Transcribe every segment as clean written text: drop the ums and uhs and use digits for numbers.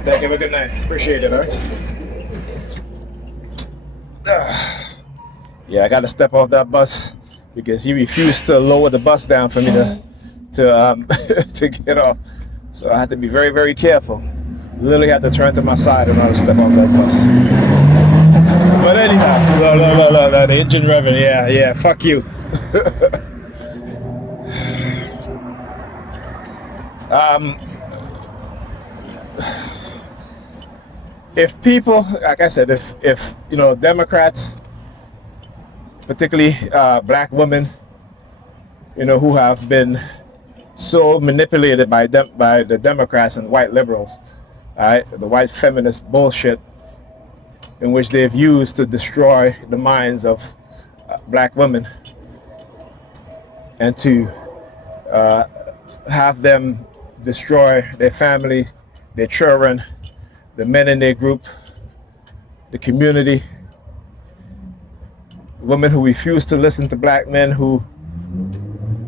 Thank you. Have a good night. Appreciate it. All right. Yeah, I got to step off that bus because he refused to lower the bus down for me to to get off. So I had to be very, very careful. Literally had to turn to my side in order to step off that bus. But anyhow, look, the engine revving. Yeah, fuck you. If people, like I said, if Democrats, particularly black women, who have been so manipulated by the Democrats and white liberals, all right, the white feminist bullshit, in which they've used to destroy the minds of black women and to have them destroy their family, their children, the men in their group, the community, women who refuse to listen to black men who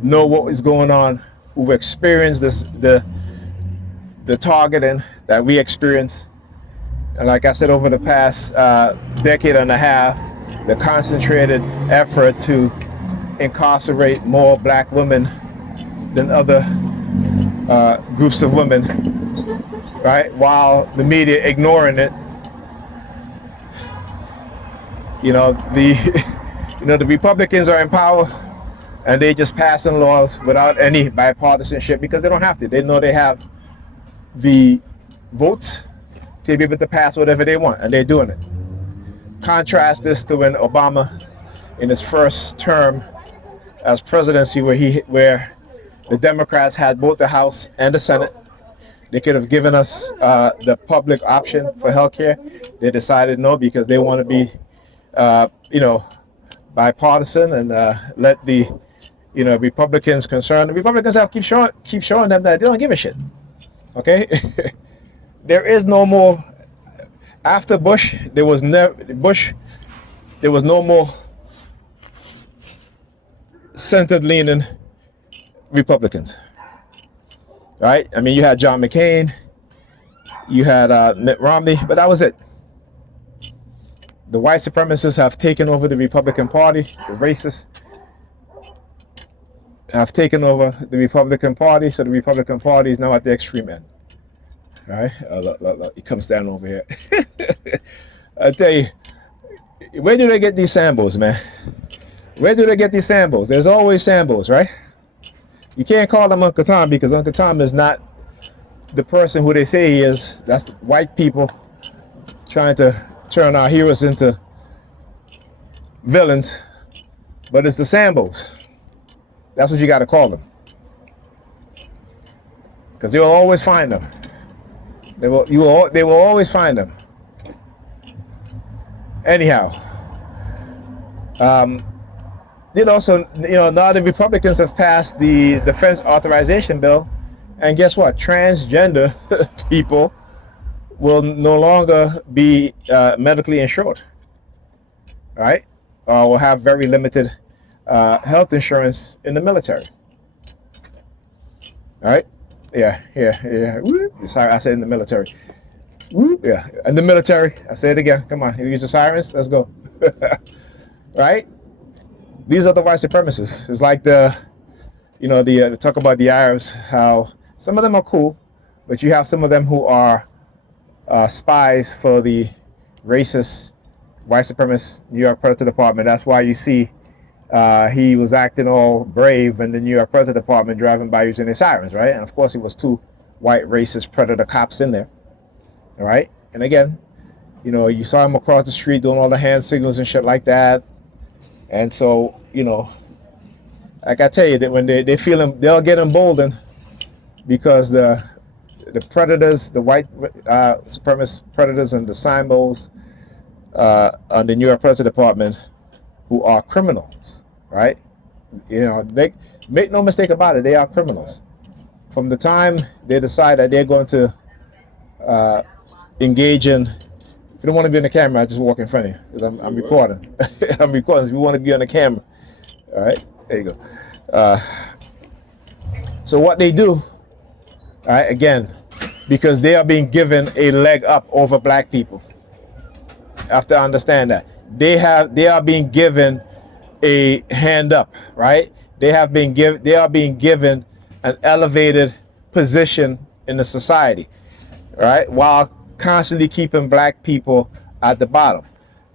know what is going on, who've experienced the targeting that we experienced. And like I said, over the past decade and a half, the concentrated effort to incarcerate more black women than other groups of women, right? While the media ignoring it. The Republicans are in power and they just passing laws without any bipartisanship because they don't have to. They know they have the votes to be able to pass whatever they want, and they're doing it. Contrast this to when Obama, in his first term as presidency, where the Democrats had both the House and the Senate. They could have given us the public option for healthcare. They decided no because they want to be, bipartisan and let the, Republicans concerned. The Republicans have keep showing them that they don't give a shit. Okay, there is no more. After Bush, there was no more centered-leaning Republicans. Right? I mean, you had John McCain, you had Mitt Romney, but that was it. The white supremacists have taken over the Republican Party. The racists have taken over the Republican Party, so the Republican Party is now at the extreme end. All right? Look, he comes down over here. I tell you, where do they get these Sambos, man? Where do they get these Sambos? There's always Sambos, right? You can't call him Uncle Tom because Uncle Tom is not the person who they say he is. That's white people trying to turn our heroes into villains. But it's the Sambos. That's what you got to call them. Because you'll always find them. They will always find them. Anyhow. Now the Republicans have passed the Defense Authorization Bill, and guess what? Transgender people will no longer be medically insured, right? Or will have very limited health insurance in the military. All right? Yeah. Whoop. Sorry, I said in the military. Whoop. Yeah, in the military. I say it again. Come on, you use the sirens. Let's go. Right? These are the white supremacists. It's like the talk about the Arabs, how some of them are cool, but you have some of them who are spies for the racist, white supremacist New York Predator Department. That's why you see he was acting all brave in the New York Predator Department driving by using their sirens, right? And of course, it was two white racist predator cops in there, all right? And again, you saw him across the street doing all the hand signals and shit like that. And so, like I tell you, that when they feel them, they'll get emboldened because the predators, the white supremacist predators and the Sambos on the New York Predator Department, who are criminals, right? They make no mistake about it, they are criminals. From the time they decide that they're going to engage in, if you don't want to be on the camera, I just walk in front of you because I'm recording. I'm recording. So we want to be on the camera. All right, there you go. So what they do, all right, again, because they are being given a leg up over black people. You have to understand that they are being given a hand up, right? They are being given an elevated position in the society, right? While constantly keeping black people at the bottom.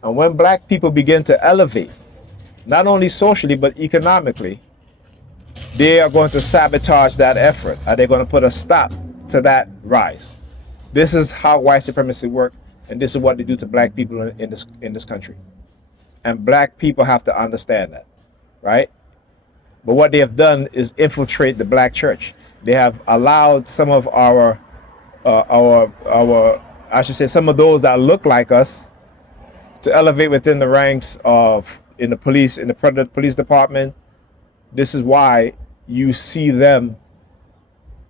And when black people begin to elevate, not only socially but economically, they are going to sabotage that effort. Are they going to put a stop to that rise? This is how white supremacy works, and this is what they do to black people in this country. And black people have to understand that, right? But what they have done is infiltrate the black church. They have allowed some of our I should say, some of those that look like us to elevate within the ranks of in the police department. This is why you see them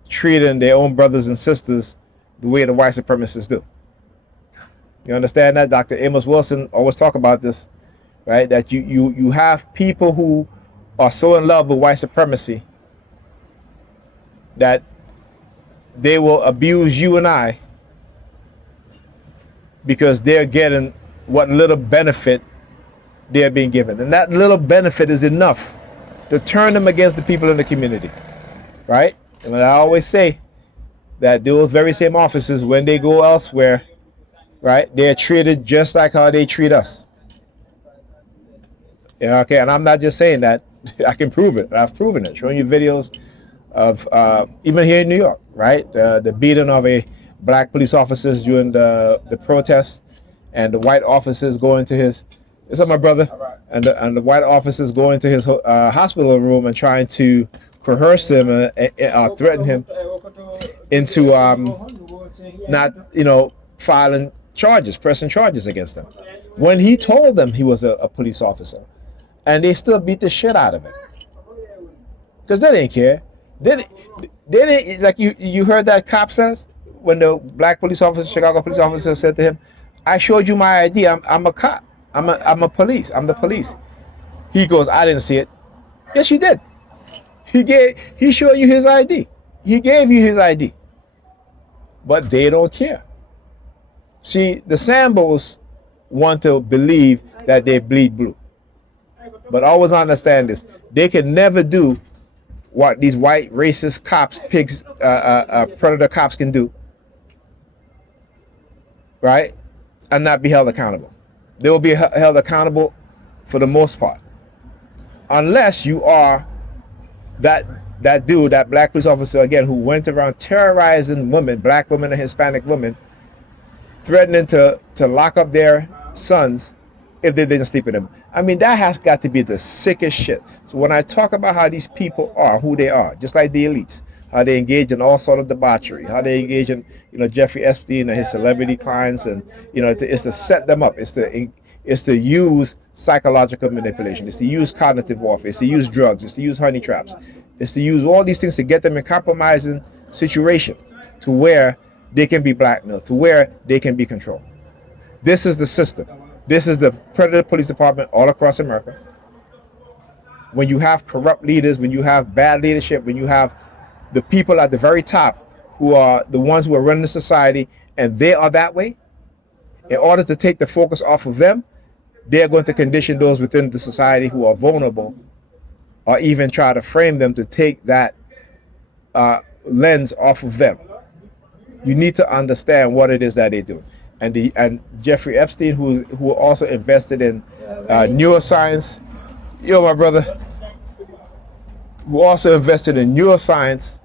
treating their own brothers and sisters the way the white supremacists do. You understand that? Dr. Amos Wilson always talk about this, right? That you have people who are so in love with white supremacy that they will abuse you and I because they're getting what little benefit they're being given. And that little benefit is enough to turn them against the people in the community, right? And I always say that those very same officers, when they go elsewhere, right, they're treated just like how they treat us. Yeah, okay, and I'm not just saying that. I can prove it. I've proven it, showing you videos of even here in New York, right? The beating of a black police officers during the protests, and the white officers going to his, what's up, my brother? And the white officers going to his hospital room and trying to coerce him and threaten him into not, filing charges, pressing charges against him, when he told them he was a police officer, and they still beat the shit out of him because they didn't care. They didn't, like you heard that cop says when the black police officer, Chicago police officer, said to him, "I showed you my ID. I'm a cop. I'm a police. I'm the police." He goes, "I didn't see it." Yes, you did. He showed you his ID. He gave you his ID. But they don't care. See, the Sambos want to believe that they bleed blue. But always understand this. They can never do what these white racist cops, pigs, predator cops can do, right? And not be held accountable. They will be held accountable for the most part. Unless you are that dude, that black police officer, again, who went around terrorizing women, black women and Hispanic women, threatening to lock up their sons if they didn't sleep with them. I mean, that has got to be the sickest shit. So when I talk about how these people are, who they are, just like the elites, how they engage in all sort of debauchery, how they engage in, Jeffrey Epstein and his celebrity clients, and it's to set them up. It's to use psychological manipulation. It's to use cognitive warfare. It's to use drugs. It's to use honey traps. It's to use all these things to get them in compromising situations to where they can be blackmailed, to where they can be controlled. This is the system. This is the predator police department all across America. When you have corrupt leaders, when you have bad leadership, when you have the people at the very top who are the ones who are running the society, and they are that way, in order to take the focus off of them, they're going to condition those within the society who are vulnerable, or even try to frame them to take that lens off of them. You need to understand what it is that they do. And Jeffrey Epstein, who also invested in neuroscience, my brother, who also invested in neuroscience,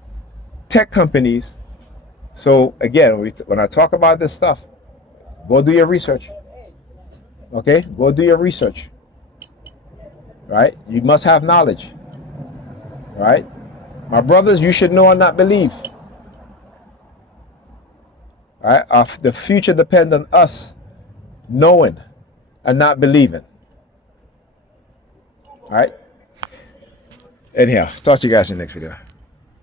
tech companies. So again, when I talk about this stuff, go do your research. Okay, go do your research. Right? You must have knowledge. Right? My brothers, you should know and not believe. Right? The future depends on us knowing and not believing. All right? Anyhow, talk to you guys in the next video.